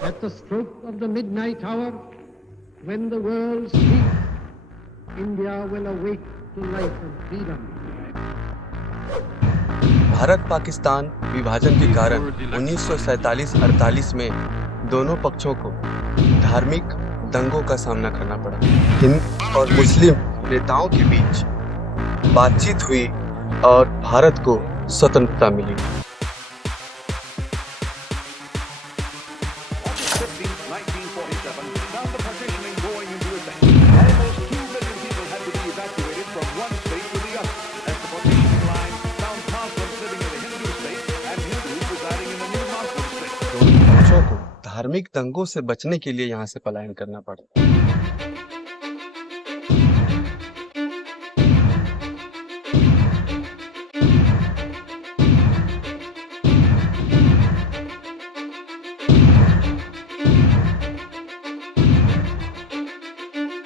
At the stroke of the midnight hour, when the world sleeps, India will awake to life and freedom. Bharat Pakistan विभाजन के कारण 1947-48 में दोनों पक्षों को धार्मिक दंगों का सामना करना पड़ा। हिंदू और मुस्लिम नेताओं के बीच बातचीत हुई और भारत को स्वतंत्रता मिली। दोनों पक्षों को धार्मिक दंगों से बचने के लिए यहाँ से पलायन करना पड़ा।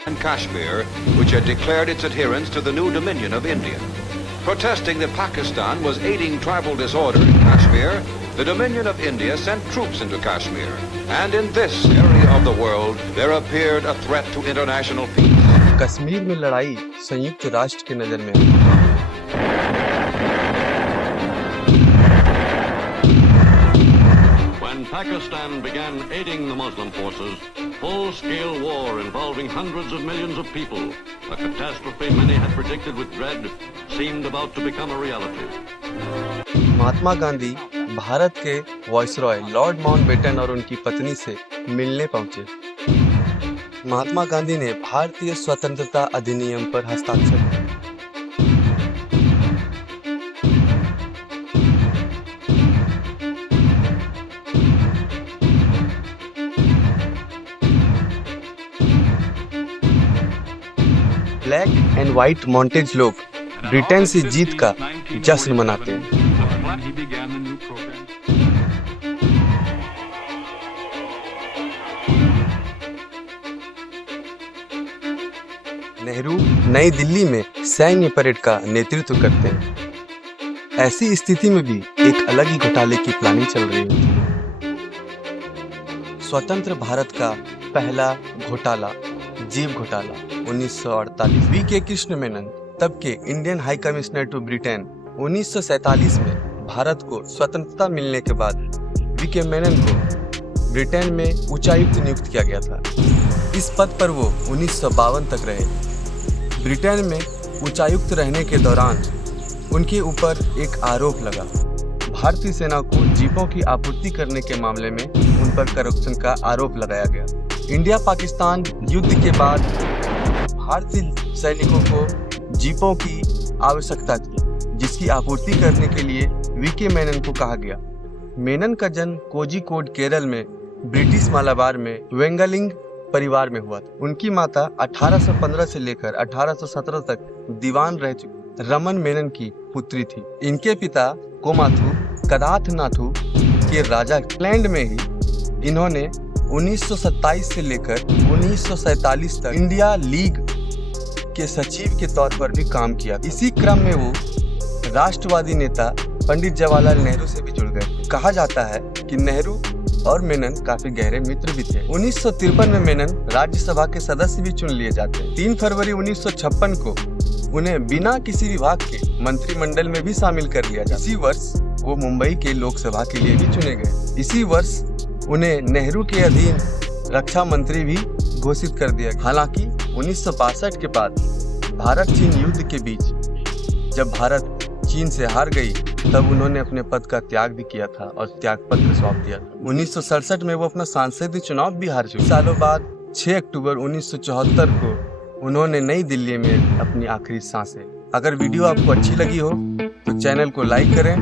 And Kashmir, which had declared its adherence to the new dominion of India. Protesting that Pakistan was aiding tribal disorder in Kashmir, the dominion of India sent troops into Kashmir. And in this area of the world, there appeared a threat to international peace. Kashmir में लड़ाई संयुक्त राष्ट्र की नजर में आई। When Pakistan began aiding the Muslim forces, full-scale war involving hundreds of millions of people, a catastrophe many had predicted with dread, seemed about to become a reality. Mahatma Gandhi Bharat के viceroy Lord Mountbatten और उनकी पत्नी से मिलने पहुंचे। महात्मा गांधी ने भारतीय स्वतंत्रता अधिनियम पर हस्ताक्षर किए। ब्लैक एंड व्हाइट मॉन्टेज लोग ब्रिटेन से जीत का जश्न मनाते हैं। नेहरू नई दिल्ली में सैन्य परेड का नेतृत्व करते हैं। ऐसी स्थिति में भी एक अलग ही घोटाले की प्लानिंग चल रही होती है। स्वतंत्र भारत का पहला घोटाला जीव घोटाला 1948। वी.के. कृष्ण मेनन, तब के Indian high commissioner to Britain, 1947 में भारत को स्वतंत्रता मिलने के बाद वी.के. मेनन को ब्रिटेन में उच्चायुक्त नियुक्त किया गया था। इस पद पर वो 1952 तक रहे। ब्रिटेन में उच्चायुक्त रहने के दौरान उनके ऊपर एक आरोप लगा। भारतीय सेना को जीपों की आपूर्ति करने के मामले में उन पर करप्शन का आरोप लगाया गया। इंडिया पाकिस्तान युद्ध के बाद भारतीय सैनिकों को जीपों की आवश्यकता थी, जिसकी आपूर्ति करने के लिए वी.के. मेनन को कहा गया। मेनन का जन्म कोझिकोड, केरल में ब्रिटिश मालाबार में वेंगलिंग परिवार में हुआ था। उनकी माता 1815 से लेकर 1817 तक दीवान रह चुकी रमन मेनन की पुत्री थी। इनके पिता कोमाथु कदाथनाथु के राजा इंग्लैंड में ही इन्होंने 1927 से लेकर 1947 तक इंडिया लीग के सचिव के तौर पर भी काम किया। इसी क्रम में वो राष्ट्रवादी नेता पंडित जवाहरलाल नेहरू से भी जुड़ गए। कहा जाता है कि नेहरू और मेनन काफी गहरे मित्र भी थे। 1953 में मेनन राज्यसभा के सदस्य भी चुन लिए जाते हैं। 3 फरवरी 1956 को उन्हें बिना किसी विभाग के मंत्रिमंडल में भी शामिल कर लिया गया। इसी वर्ष वो मुंबई के लोकसभा के लिए भी चुने गए। इसी वर्ष उन्हें नेहरू के अधीन रक्षा मंत्री भी घोषित कर दिया गया। हालांकि 1962 के बाद भारत चीन युद्ध के बीच जब भारत चीन से हार गई, तब उन्होंने अपने पद का त्याग भी किया था और त्याग पत्र सौंप दिया था। 1967 में वो अपना सांसदीय चुनाव भी हार चुके। सालों बाद 6 अक्टूबर 1974 को उन्होंने नई दिल्ली में अपनी आखिरी सांसें। अगर वीडियो आपको अच्छी लगी हो तो चैनल को लाइक करें,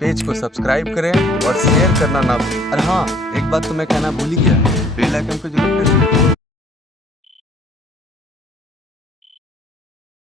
पेज को सब्सक्राइब करें और शेयर करना ना भूलें। और हाँ, एक बात तो मैं कहना भूल ही गया, बेल आइकन को जरूर प्रेस करें।